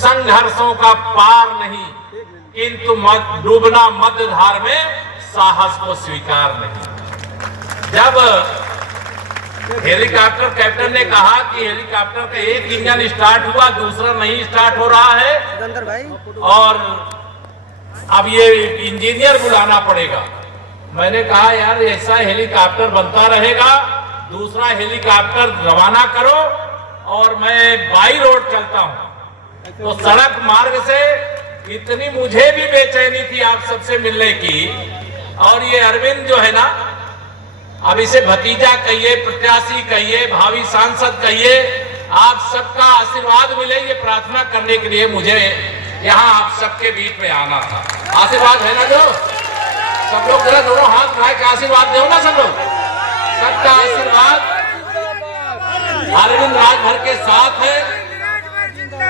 संघर्षों का पार नहीं, किंतु डूबना मध्यधार में साहस को स्वीकार नहीं। जब हेलीकॉप्टर कैप्टन ने कहा कि हेलीकॉप्टर का एक इंजन स्टार्ट हुआ, दूसरा नहीं स्टार्ट हो रहा है और अब ये इंजीनियर बुलाना पड़ेगा, मैंने कहा यार ऐसा हेलीकॉप्टर बनता रहेगा, दूसरा हेलीकॉप्टर रवाना करो और मैं बाई रोड चलता हूं। तो सड़क मार्ग से इतनी मुझे भी बेचैनी थी आप सबसे मिलने की। और ये अरविंद जो है ना, अब इसे भतीजा कहिए, प्रत्याशी कहिए, भावी सांसद कहिए, आप सबका आशीर्वाद मिले ये प्रार्थना करने के लिए मुझे यहाँ आप सबके बीच में आना था। आशीर्वाद है ना जो सब लोग जरा दोनों हाथ उठा के आशीर्वाद दो ना सब लोग, सबका आशीर्वाद अरविंद राजभर के साथ है।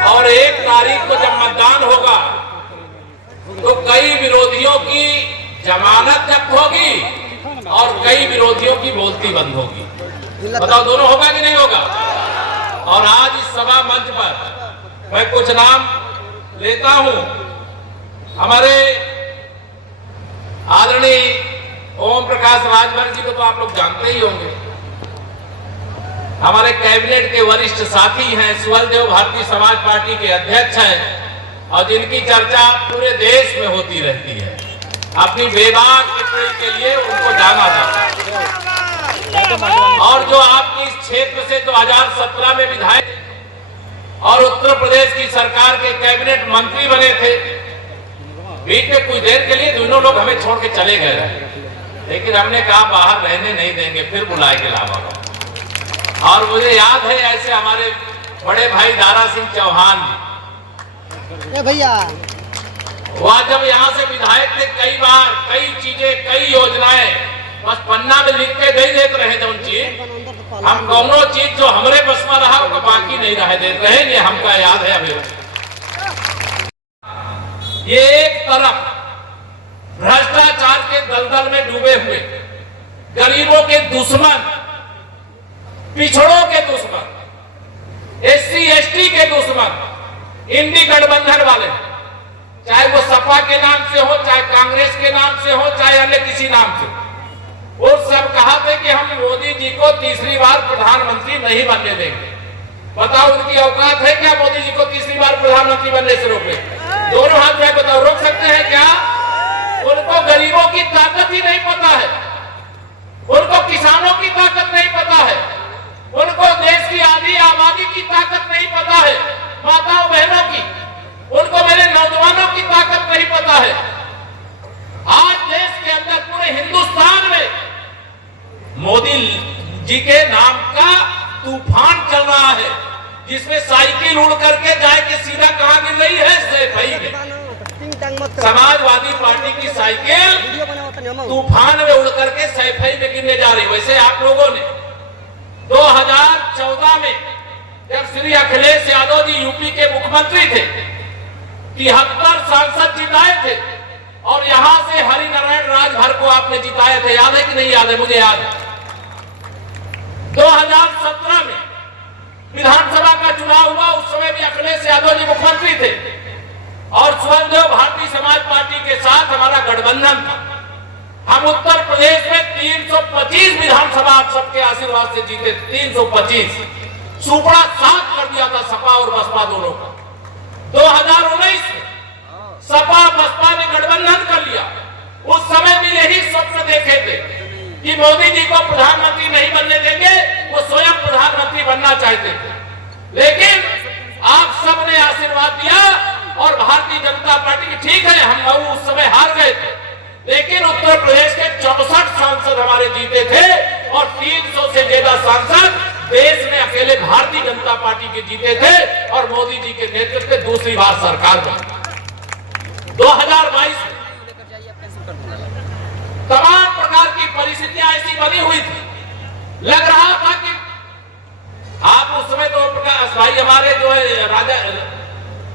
और 1 तारीख को जब मतदान होगा तो कई विरोधियों की जमानत जब्त होगी और कई विरोधियों की बोलती बंद होगी। बताओ दोनों होगा कि नहीं होगा? और आज इस सभा मंच पर मैं कुछ नाम लेता हूं। हमारे आदरणीय ओम प्रकाश राजभर जी को तो आप लोग जानते ही होंगे, हमारे कैबिनेट के वरिष्ठ साथी हैं, सुहलदेव भारतीय समाज पार्टी के अध्यक्ष हैं और जिनकी चर्चा पूरे देश में होती रहती है। अपनी बेबाक टिप्पणी के लिए उनको जाना जाता है। और जो आपकी इस क्षेत्र से 2017 में विधायक और उत्तर प्रदेश की सरकार के कैबिनेट मंत्री बने थे, बीच में कुछ देर के लिए दोनों लोग हमें छोड़ के चले गए, लेकिन हमने कहा बाहर रहने नहीं देंगे, फिर बुलाएंगे लावा। और मुझे याद है ऐसे हमारे बड़े भाई दारा सिंह चौहान जी भैया, वह जब यहाँ से विधायक थे, कई बार कई चीजें कई योजनाएं बस पन्ना में लिख के दे देते रहे। जो चीज हम कौनो चीज जो हमरे बस में रहा वो बाकी नहीं रहे देते रहे, ये हमका याद है। अभी ये एक तरफ भ्रष्टाचार के दलदल में डूबे हुए गरीबों के दुश्मन, पिछड़ों के दुश्मन, SC ST के दुश्मन, इंडी गठबंधन वाले, चाहे वो सपा के नाम से हो, चाहे कांग्रेस के नाम से हो, चाहे अन्य किसी नाम से, वो सब कहा थे कि हम मोदी जी को तीसरी बार प्रधानमंत्री नहीं बनने देंगे। बताओ उनकी औकात है क्या मोदी जी को तीसरी बार प्रधानमंत्री बनने से रोके? दोनों हाथ में बताओ, रोक सकते हैं क्या? उनको गरीबों की ताकत ही नहीं पता है, उनको किसानों की ताकत नहीं पता है, उनको देश की आधी आबादी की ताकत नहीं पता है, माताओं बहनों की, उनको मेरे नौजवानों की ताकत नहीं पता है। आज देश के अंदर पूरे हिंदुस्तान में मोदी जी के नाम का तूफान चल रहा है, जिसमें साइकिल उड़ करके जाए कि सीधा कहां गिर रही है? सैफई में। समाजवादी पार्टी की साइकिल तूफान में उड़ करके सैफई में गिरने जा रही। वैसे आप लोगों ने 2014 में जब श्री अखिलेश यादव जी यूपी के मुख्यमंत्री थे, 73 सांसद जिताए थे और यहां से हरिनारायण राजभर को आपने जिताए थे। याद है कि नहीं याद है? मुझे याद है। 2017 में विधानसभा का चुनाव हुआ, उस समय भी अखिलेश यादव जी मुख्यमंत्री थे और सुहलदेव भारतीय समाज पार्टी के साथ हमारा गठबंधन था। हम उत्तर प्रदेश में 325 विधानसभा आप सबके आशीर्वाद से जीते, 325। सुपड़ा साफ कर दिया था सपा और बसपा दोनों का। 2019 में सपा बसपा ने गठबंधन कर लिया। उस समय भी यही स्वप्न देखे थे कि मोदी जी को प्रधानमंत्री नहीं बनने देंगे, वो स्वयं प्रधानमंत्री बनना चाहते थे, लेकिन आप सबने आशीर्वाद दिया और भारतीय जनता पार्टी की, ठीक है हम उस समय हार गए थे, लेकिन उत्तर प्रदेश के 64 सांसद हमारे जीते थे और 300 से ज्यादा सांसद देश में अकेले भारतीय जनता पार्टी के जीते थे और मोदी जी के नेतृत्व में दूसरी बार सरकार बनी। 2022 तमाम प्रकार की परिस्थितियां ऐसी बनी हुई थी, लग रहा था कि आप उस समय तो प्रकाश भाई हमारे जो है राजा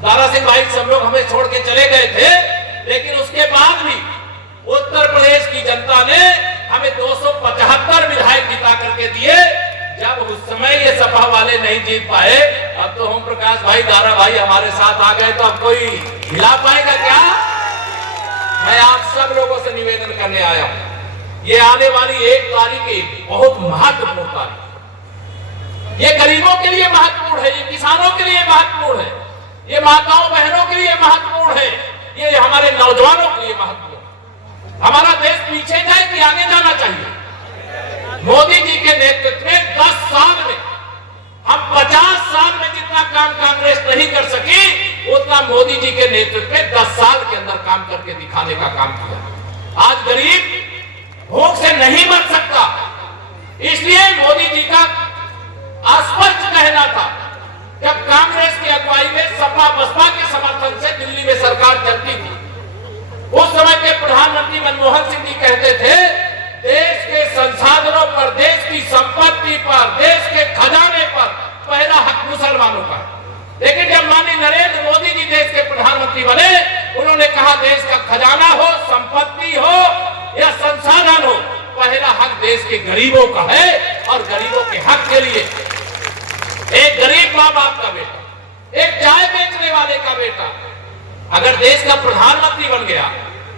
दारा सिंह भाई सब लोग हमें छोड़ के चले गए थे, लेकिन उसके बाद भी उत्तर प्रदेश की जनता ने हमें 275 विधायक जिता करके दिए। जब उस समय ये सपा वाले नहीं जीत पाए, अब तो ओम प्रकाश भाई, दारा भाई हमारे साथ आ गए, तो अब कोई हिला पाएगा क्या? मैं आप सब लोगों से निवेदन करने आया हूं, ये आने वाली 1 तारीख एक बहुत महत्वपूर्ण तारीख, ये गरीबों के लिए महत्वपूर्ण है, ये किसानों के लिए महत्वपूर्ण है, ये माताओं बहनों के लिए महत्वपूर्ण है, ये हमारे नौजवानों के लिए महत्वपूर्ण है। हमारा देश पीछे जाए कि आगे जाना चाहिए? मोदी जी के नेतृत्व में 10 साल में हम 50 साल में जितना काम कांग्रेस नहीं कर सकी, उतना मोदी जी के नेतृत्व में 10 साल के अंदर काम करके दिखाने का काम किया। आज गरीब भूख से नहीं मर सकता, इसलिए मोदी जी का स्पष्ट कहना था, जब कांग्रेस की अगुवाई में सपा बसपा के समर्थन से दिल्ली में सरकार चलती थी, उस समय के प्रधानमंत्री मनमोहन सिंह जी कहते थे, देश के संसाधनों पर, देश की संपत्ति पर, देश के खजाने पर पहला हक मुसलमानों का। लेकिन जब माननीय नरेंद्र मोदी जी देश के प्रधानमंत्री बने, उन्होंने कहा देश का खजाना हो, संपत्ति हो या संसाधन हो, पहला हक देश के गरीबों का है। और गरीबों के हक के लिए एक गरीब माँ बाप का बेटा, एक चाय बेचने वाले का बेटा अगर देश का प्रधानमंत्री बन गया,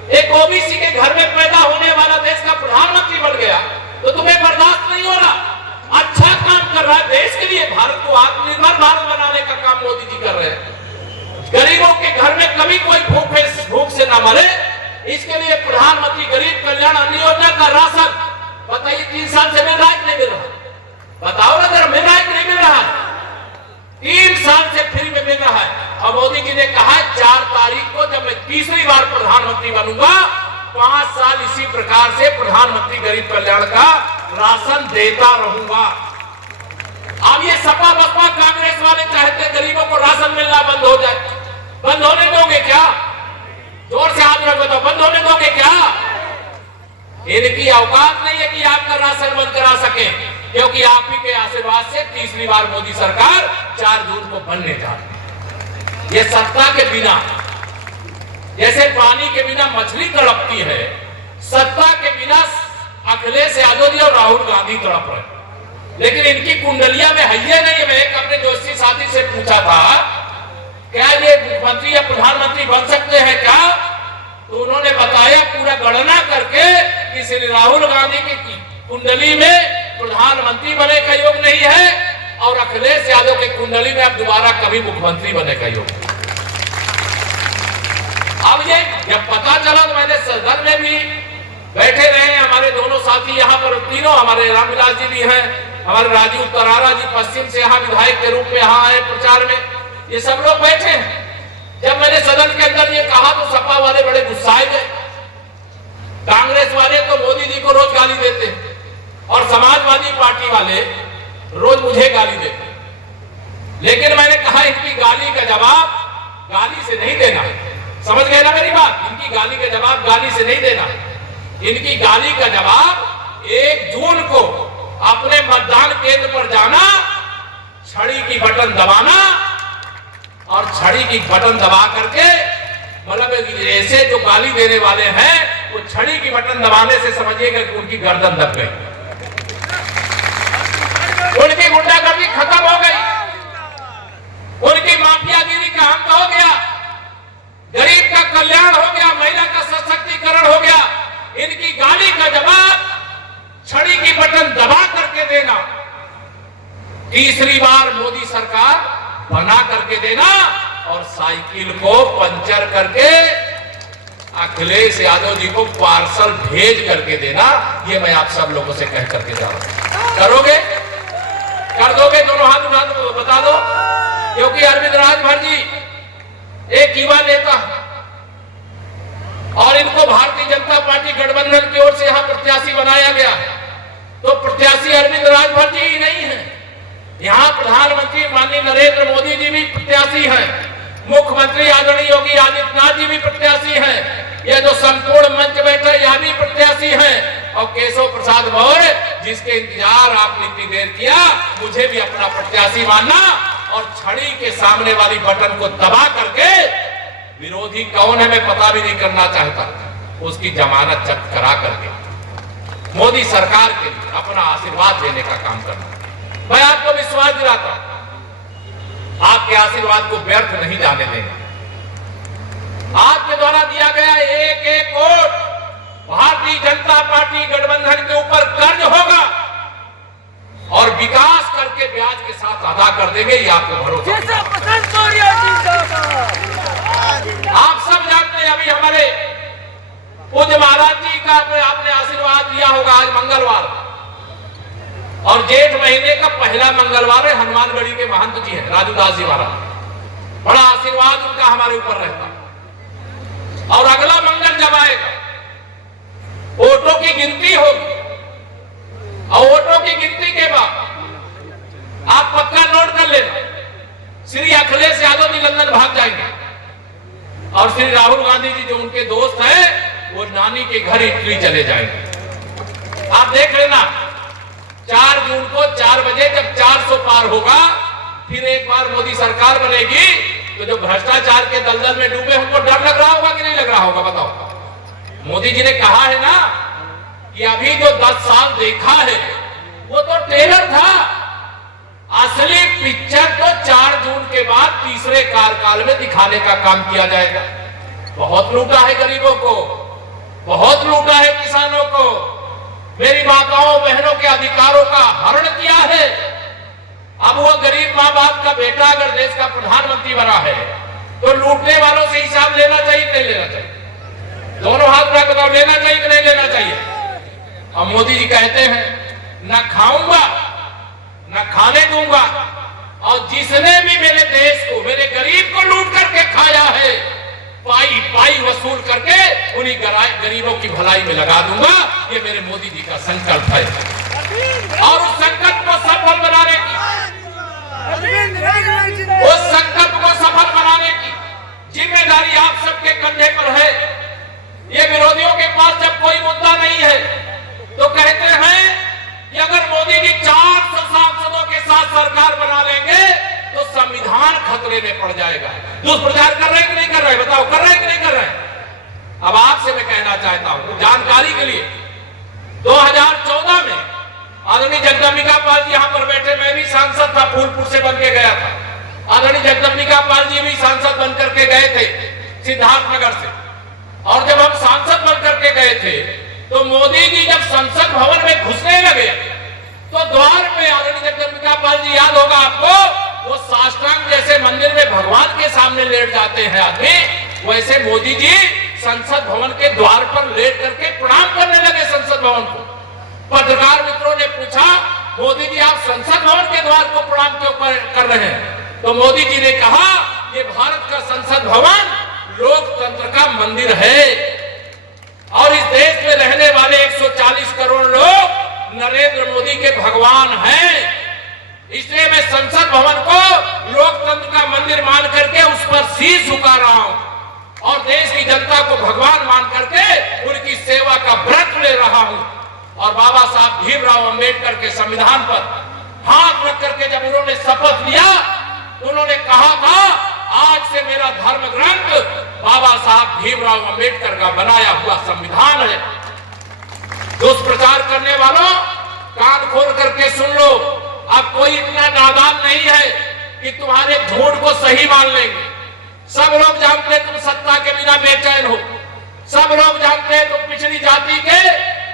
एक ओबीसी के घर में पैदा होने वाला देश का प्रधानमंत्री बन गया, तो तुम्हें बर्दाश्त नहीं हो रहा। अच्छा काम कर रहा है देश के लिए, भारत को आत्मनिर्भर भारत बनाने का काम मोदी जी कर रहे हैं। गरीबों के घर में कभी कोई भूख से ना मरे, इसके लिए प्रधानमंत्री गरीब कल्याण अन्न योजना का राशन, बताइए 3 साल से मिल रहा है नहीं मिल रहा? बताओ ना जरा, मिल रहा है कि नहीं मिल रहा? 3 साल से फ्री में मिल रहा है। और मोदी जी ने कहा 4 तारीख को जब मैं तीसरी बार प्रधानमंत्री बनूंगा, 5 साल इसी प्रकार से प्रधानमंत्री गरीब कल्याण का राशन देता रहूंगा। अब ये सपा बसपा कांग्रेस वाले चाहते गरीबों को राशन मिलना बंद हो जाए, बंद होने दोगे क्या? जोर से हाथ रखो तो बंद होने दोगे क्या? इनकी औकात नहीं है कि आपका राशन बंद करा सके, क्योंकि आप ही के आशीर्वाद से तीसरी बार मोदी सरकार 4 जून को बनने जा रही है। ये सत्ता के बिना, जैसे पानी के बिना मछली तड़पती है, सत्ता के बिना अखिलेश यादव जी और राहुल गांधी तड़प रहे। लेकिन इनकी कुंडलिया में है नहीं। मैं एक अपने दोस्ती साथी से पूछा था, क्या ये मुख्यमंत्री या प्रधानमंत्री बन सकते हैं क्या? तो उन्होंने बताया पूरा गणना करके कि श्री राहुल गांधी की कुंडली में प्रधानमंत्री बने का योग नहीं है, और अखिलेश यादव की कुंडली में अब दोबारा कभी मुख्यमंत्री बने का योग। अब ये जब पता चला तो मैंने सदन में भी बैठे रहे, हमारे दोनों साथी यहाँ पर तीनों, हमारे रामविलास जी भी हैं, हमारे राजीव तरारा जी पश्चिम से यहाँ विधायक के रूप में यहाँ आए प्रचार में, ये सब लोग बैठे हैं। जब मैंने सदन के अंदर ये कहा तो सपा वाले बड़े गुस्साए गए। कांग्रेस वाले तो मोदी जी को रोज गाली देते हैं, और समाजवादी पार्टी वाले रोज मुझे गाली देते हैं। लेकिन मैंने कहा इनकी गाली का जवाब गाली से नहीं देना। समझ गए ना मेरी बात? इनकी गाली का जवाब गाली से नहीं देना। इनकी गाली का जवाब 1 जून को अपने मतदान केंद्र पर जाना, छड़ी की बटन दबाना, और छड़ी की बटन दबा करके, मतलब ऐसे जो गाली देने वाले हैं वो छड़ी की बटन दबाने से समझिएगा कि उनकी गर्दन दब गई, उनकी गुंडागर्दी खत्म हो गई, उनकी माफियागिरी का अंत हो गया, गरीब का कल्याण हो गया, महिला का सशक्तिकरण हो गया। इनकी गाली का जवाब छड़ी की बटन दबा करके देना, तीसरी बार मोदी सरकार बना करके देना, और साइकिल को पंचर करके अखिलेश यादव जी को पार्सल भेज करके देना। ये मैं आप सब लोगों से कह करके जा रहा हूं। करोगे? कर दोगे? दोनों हाथ उठा दो, बता दो। क्योंकि अरविंद राजभर जी एक युवा नेता, और इनको भारतीय जनता पार्टी गठबंधन की ओर से यहां प्रत्याशी बनाया गया, तो प्रत्याशी अरविंद राजभर जी ही नहीं है, यहाँ प्रधानमंत्री माननीय नरेंद्र मोदी जी भी प्रत्याशी हैं, मुख्यमंत्री आदरणीय योगी आदित्यनाथ जी भी प्रत्याशी हैं, यह जो संपूर्ण मंच बैठे यह भी प्रत्याशी हैं, और केशव प्रसाद मौर्य जिसके इंतजार आपने इतनी देर किया, मुझे भी अपना प्रत्याशी मानना, और छड़ी के सामने वाली बटन को दबा करके, विरोधी कौन है मैं पता भी नहीं करना चाहता, उसकी जमानत जब्त करा करके मोदी सरकार के लिए अपना आशीर्वाद देने का काम करना। मैं आपको विश्वास दिलाता हूं, आपके आशीर्वाद को व्यर्थ नहीं जाने देंगे। आपके द्वारा दिया गया एक एक वोट भारतीय जनता पार्टी गठबंधन के ऊपर कर्ज होगा और विकास करके ब्याज के साथ अदा कर देंगे, ये आपको भरोसा। आप सब जानते हैं, अभी हमारे पूज्य महाराज जी का आपने आशीर्वाद दिया होगा। आज मंगलवार और जेठ महीने का पहला मंगलवार है। हनुमानगढ़ी के महंत जी हैं राजूदास जी महाराज, बड़ा आशीर्वाद उनका हमारे ऊपर रहता है। और अगला मंगल जब आएगा, वोटों की गिनती होगी और वोटों की गिनती के बाद आप पक्का नोट कर लेना, श्री अखिलेश यादव जी लंदन भाग जाएंगे और श्री राहुल गांधी जी जो उनके दोस्त हैं वो नानी के घर इटली चले जाएंगे। आप देख लेना, 4 जून को 4 बजे जब 400 पार होगा, फिर एक बार मोदी सरकार बनेगी, तो जो भ्रष्टाचार के दलदल में डूबे हमको डर लग रहा होगा कि नहीं लग रहा होगा, बताओ। मोदी जी ने कहा है ना कि अभी जो 10 साल देखा है वो तो ट्रेलर था, असली पिक्चर तो 4 जून के बाद तीसरे कार्यकाल में दिखाने का काम किया जाएगा। बहुत लूटा है गरीबों को, बहुत लूटा है किसानों को, मेरी माताओं बहनों के अधिकारों का हरण किया है। अब वो गरीब माँ बाप का बेटा अगर देश का प्रधानमंत्री बना है तो लूटने वालों से हिसाब लेना चाहिए नहीं लेना चाहिए? दोनों हाथ में बताओ, लेना चाहिए कि नहीं लेना चाहिए? अब मोदी जी कहते हैं न खाऊंगा न खाने दूंगा, और जिसने भी मेरे देश को, मेरे गरीब को लूट करके खाया है, पाई पाई वसूल करके उन्हीं गरीबों की भलाई में लगा दूंगा। ये मेरे मोदी जी का संकल्प है और उस संकल्प को सफल बनाने की, उस संकल्प को सफल बनाने की जिम्मेदारी आप सबके कंधे पर है। ये विरोधियों के पास जब कोई मुद्दा नहीं है तो कहते हैं कि अगर मोदी जी 400 सांसदों के साथ सरकार बना लेंगे तो संविधान खतरे में पड़ जाएगा। दुष्प्रचार कर रहे हैं कि नहीं कर रहे? बताओ, कर रहे हैं कि नहीं कर रहे? अब आपसे मैं कहना चाहता हूं जानकारी के लिए, 2014 में आदरणीय जगदम्बिका पाल जी यहां पर बैठे, मैं भी सांसद था, फूलपुर से बन के गया था। आदरणीय जगदम्बिका पाल जी भी सांसद बनकर के गए थे सिद्धार्थनगर से, और जब हम सांसद बनकर के गए थे तो मोदी जी जब संसद भवन में घुसने लगे तो द्वार पे आदरणीय जगदम्बिका पाल जी, याद होगा आपको, वो साष्टांग जैसे मंदिर में भगवान के सामने लेट जाते हैं आदमी, वैसे मोदी जी संसद भवन के द्वार पर लेट करके प्रणाम करने लगे संसद भवन को। पत्रकार मित्रों ने पूछा, मोदी जी आप संसद भवन के द्वार को प्रणाम क्यों कर रहे हैं? तो मोदी जी ने कहा, ये भारत का संसद भवन लोकतंत्र का मंदिर है और इस देश में रहने वाले 140 करोड़ लोग नरेंद्र मोदी के भगवान हैं, इसलिए मैं संसद भवन को लोकतंत्र का मंदिर मान करके उस पर शीश झुका रहा हूं और देश की जनता को भगवान मान करके उनकी सेवा का व्रत ले रहा हूं। और बाबा साहब भीमराव अंबेडकर के संविधान पर हाथ रख करके जब उन्होंने शपथ लिया तो उन्होंने कहा था, आज से मेरा धर्म ग्रंथ बाबा साहब भीमराव अंबेडकर का बनाया हुआ संविधान है। दुष्प्रचार करने वालों, कान खोल करके सुन लो, अब कोई इतना नादान नहीं है कि तुम्हारे झूठ को सही मान लेंगे। सब लोग जानते हैं तुम सत्ता के बिना बेचैन हो, सब लोग जानते हैं तुम पिछड़ी जाति के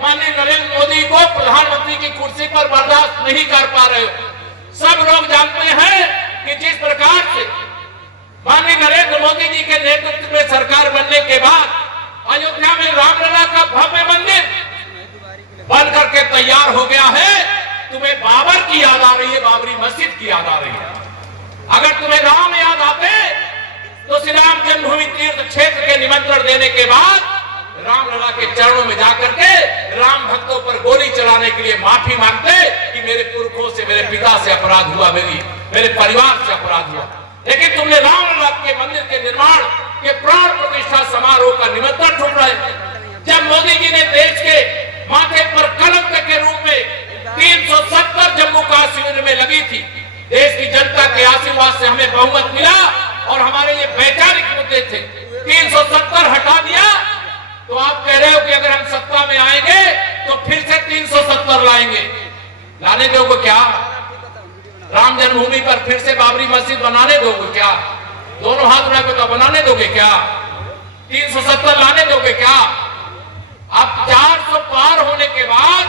माननीय नरेंद्र मोदी को प्रधानमंत्री की कुर्सी पर बर्दाश्त नहीं कर पा रहे हो। सब लोग जानते हैं कि जिस प्रकार से माननीय नरेंद्र मोदी जी के नेतृत्व में सरकार बनने के बाद अयोध्या में रामलला का भव्य मंदिर बन करके तैयार हो गया है। तुम्हें बाबर की याद आ रही है, बाबरी मस्जिद की याद आ रही है। अगर तुम्हें राम याद आते तो श्री राम जन्मभूमि तीर्थ क्षेत्र के निमंत्रण देने के बाद रामलला के चरणों में जाकर के राम भक्तों पर गोली चलाने के लिए माफी मांगते कि मेरे पुरखों से, मेरे पिता से अपराध हुआ, मेरे परिवार से अपराध हुआ। लेकिन तुमने रामलला के मंदिर के निर्माण के प्राण प्रतिष्ठा समारोह का निमंत्रण ढूंढ रहे। जब मोदी जी ने देश के माथे पर कलंक के रूप में 370 जम्मू कश्मीर में लगी थी, देश की जनता के आशीर्वाद से हमें बहुमत मिला और हमारे ये वैचारिक मुद्दे थे, 370 हटा दिया। तो आप कह रहे हो कि अगर हम सत्ता में आएंगे तो फिर से 370 लाएंगे। लाने दोगे क्या? राम जन्मभूमि पर फिर से बाबरी मस्जिद बनाने दोगे क्या? दोनों हाथ उठा के बनाने दोगे क्या? 370 लाने दोगे क्या? अब 400 पार होने के बाद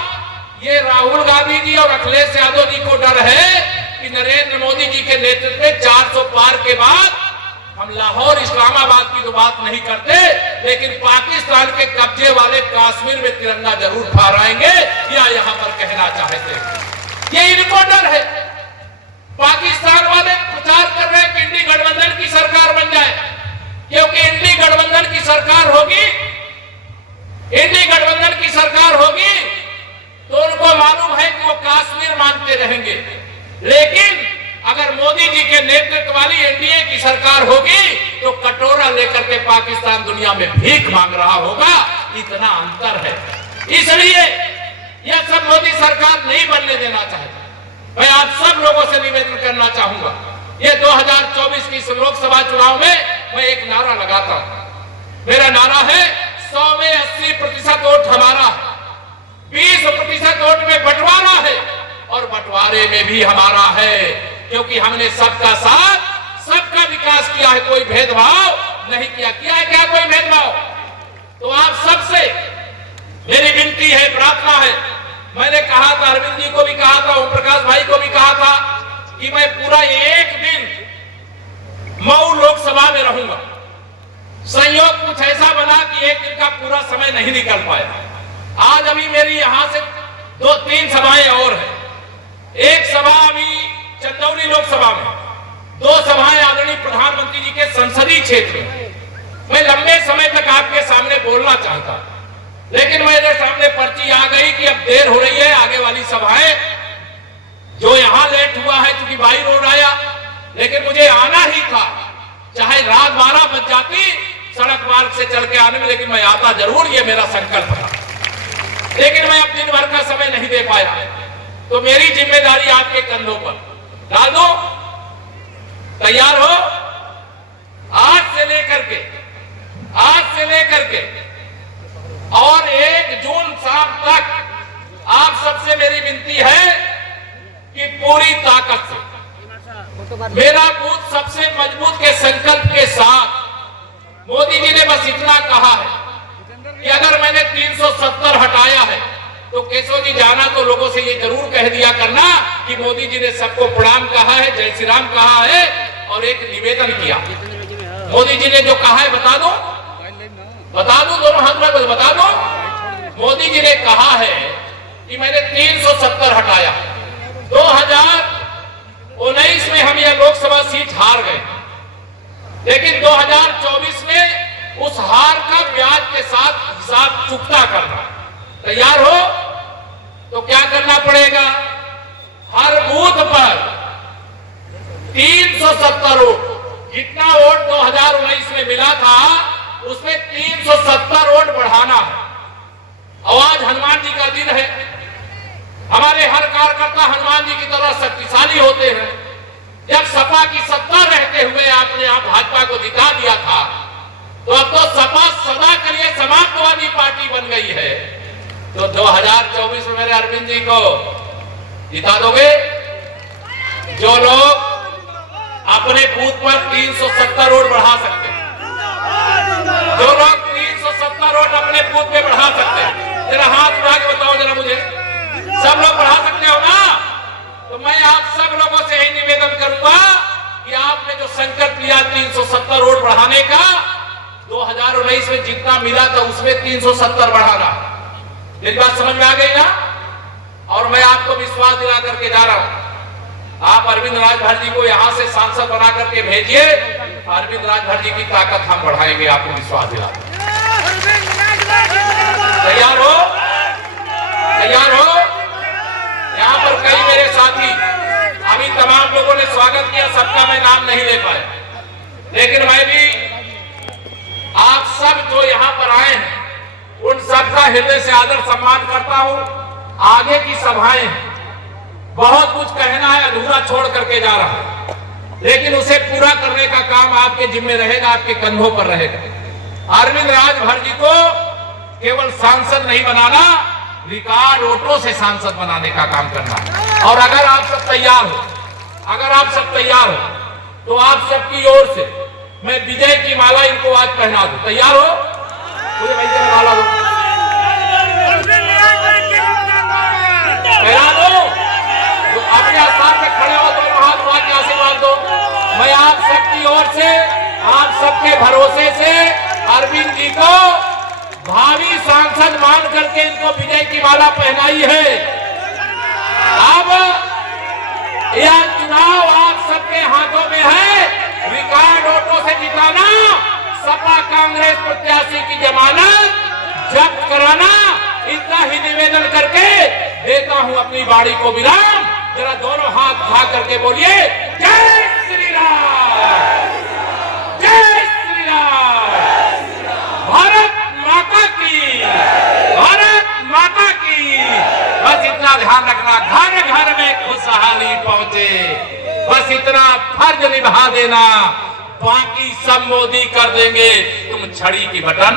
ये राहुल गांधी जी और अखिलेश यादव जी को डर है कि नरेंद्र मोदी जी के नेतृत्व में 400 पार के बाद हम लाहौर इस्लामाबाद की तो बात नहीं करते, लेकिन पाकिस्तान के कब्जे वाले कश्मीर में तिरंगा जरूर फहराएंगे, या यहां पर कहना चाहते हैं। ये इनको डर है। पाकिस्तान वाले प्रचार कर रहे हैं कि इंडी गठबंधन की सरकार बन जाए, क्योंकि इंडी गठबंधन की सरकार होगी, इंडी गठबंधन की सरकार होगी तो उनको मालूम है कि वो कश्मीर मानते रहेंगे। लेकिन अगर मोदी जी के नेतृत्व वाली एनडीए की सरकार होगी तो कटोरा लेकर के पाकिस्तान दुनिया में भीख मांग रहा होगा। इतना अंतर है। इसलिए यह सब मोदी सरकार नहीं बनने देना चाहता। मैं आप सब लोगों से निवेदन करना चाहूंगा, ये 2024 की लोकसभा चुनाव में मैं एक नारा लगाता हूं। मेरा नारा है 100 में 80% वोट हमारा है, 20% वोट में बंटवारा है और बंटवारे में भी हमारा है, क्योंकि हमने सबका साथ, सबका विकास किया है, कोई भेदभाव नहीं किया। किया है क्या कोई भेदभाव? तो आप सबसे मेरी विनती है, प्रार्थना है। मैंने कहा था, अरविंद जी को भी कहा था, ओम प्रकाश भाई को भी कहा था कि मैं पूरा एक दिन मऊ लोकसभा में रहूंगा। संयोग कुछ ऐसा बना कि एक दिन का पूरा समय नहीं निकल पाया। आज अभी मेरी यहां से 2-3 सभाएं और हैं। एक सभा अभी चंदौली लोकसभा में, 2 सभाएं आदरणीय प्रधानमंत्री जी के संसदीय क्षेत्र में। मैं लंबे समय तक आपके सामने बोलना चाहता, लेकिन मेरे सामने पर्ची आ गई कि अब देर हो रही है, आगे वाली सभाएं जो यहां लेट हुआ है क्योंकि बाई रोड आया, लेकिन मुझे आना ही था, चाहे रात 12 बज जाती सड़क मार्ग से चल के आने में, लेकिन मैं आता जरूर, ये मेरा संकल्प था। लेकिन मैं अब दिन भर का समय नहीं दे पाया, तो मेरी जिम्मेदारी आपके कंधों पर डाल दो। तैयार हो? आज से लेकर के और 1 जून शाम तक आप सबसे मेरी विनती है कि पूरी ताकत से मेरा बूथ सबसे मजबूत के संकल्प के साथ, मोदी जी ने बस इतना कहा है कि अगर मैंने 370 हटाया है तो केशव जी जाना तो लोगों से ये जरूर कह दिया करना कि मोदी जी ने सबको प्रणाम कहा है, जय श्री राम कहा है और एक निवेदन किया। मोदी जी ने जो कहा है बता दो, दोनों हाथ में बता दो। मोदी जी ने कहा है कि मैंने 370 हटाया। 2019 में हम यह लोकसभा सीट हार गए, लेकिन 2024 में उस हार का ब्याज के साथ हिसाब चुकता करना। तैयार हो? तो क्या करना पड़ेगा? हर बूथ पर 370 वोट, जितना वोट 2019 में मिला था उसमें 370 वोट बढ़ाना है। आज हनुमान जी का दिन है। हमारे हर कार्यकर्ता हनुमान जी की तरह शक्तिशाली होते हैं। जब सपा की सत्ता रहते हुए आपने आप भाजपा को जिता दिया था, तो अब तो सपा सदा के लिए समाजवादी पार्टी बन गई है। तो 2024 में मेरे अरविंद जी को जिता दोगे? जो लोग अपने बूथ पर 370 वोट बढ़ा सकते हैं, जो लोग 370 वोट अपने बूथ पे बढ़ा सकते हैं, जरा हाथ उठा के बताओ जरा मुझे। सब लोग बढ़ा सकते हो ना? तो मैं आप सब लोगों से यही निवेदन करूंगा कि आपने जो संकल्प लिया 370 वोट बढ़ाने का, 2019 में जितना मिला था उसमें 370 बढ़ाना। एक बात समझ में आ गई ना? और मैं आपको विश्वास दिला करके जा रहा हूं, आप अरविंद राजभर जी को यहां से सांसद बना करके भेजिए। अरविंद राजभर जी की ताकत हम बढ़ाएंगे, आपको विश्वास दिला। तैयार हो? तैयार हो? यहां पर कई मेरे साथी, अभी तमाम लोगों ने स्वागत किया, सबका मैं नाम नहीं ले पाया, लेकिन मैं भी आप सब जो यहां पर आए हैं उन सबका हृदय से आदर सम्मान करता हूं। आगे की सभाएं बहुत कुछ कहना है, अधूरा छोड़ करके जा रहा है, लेकिन उसे पूरा करने का काम आपके जिम्मे रहेगा, आपके कंधों पर रहेगा। अरविंद राजभर जी को केवल सांसद नहीं बनाना, रिकॉर्ड वोटों से सांसद बनाने का काम करना है। और अगर आप सब तैयार हो अगर आप सब तैयार हो तो आप सबकी ओर से मैं विजय की माला इनको आज पहना दूं। तैयार हो? मुझे भाई जरा माला दो, पहना दो। तो अपने स्थान पे खड़े हो, दोनों हाथ उठा के आशीर्वाद दो। मैं आप सबकी ओर से, आप सबके भरोसे से अरविंद जी को भावी सांसद मान करके इनको विजय की माला पहनाई है। अब यह चुनाव आप सबके हाथों में है। रिकॉर्ड वोटों से जिताना, सपा कांग्रेस प्रत्याशी की जमानत जब्त कराना, इतना ही निवेदन करके देता हूं अपनी बाड़ी को विराम। जरा दोनों हाथ उठा करके बोलिए जय श्री राम, जय श्री राम, भारत माता की, भारत माता की। बस इतना ध्यान रखना, घर घर में खुशहाली पहुंचे, बस इतना फर्ज निभा देना, बाकी सब मोदी कर देंगे। तुम छड़ी की बटन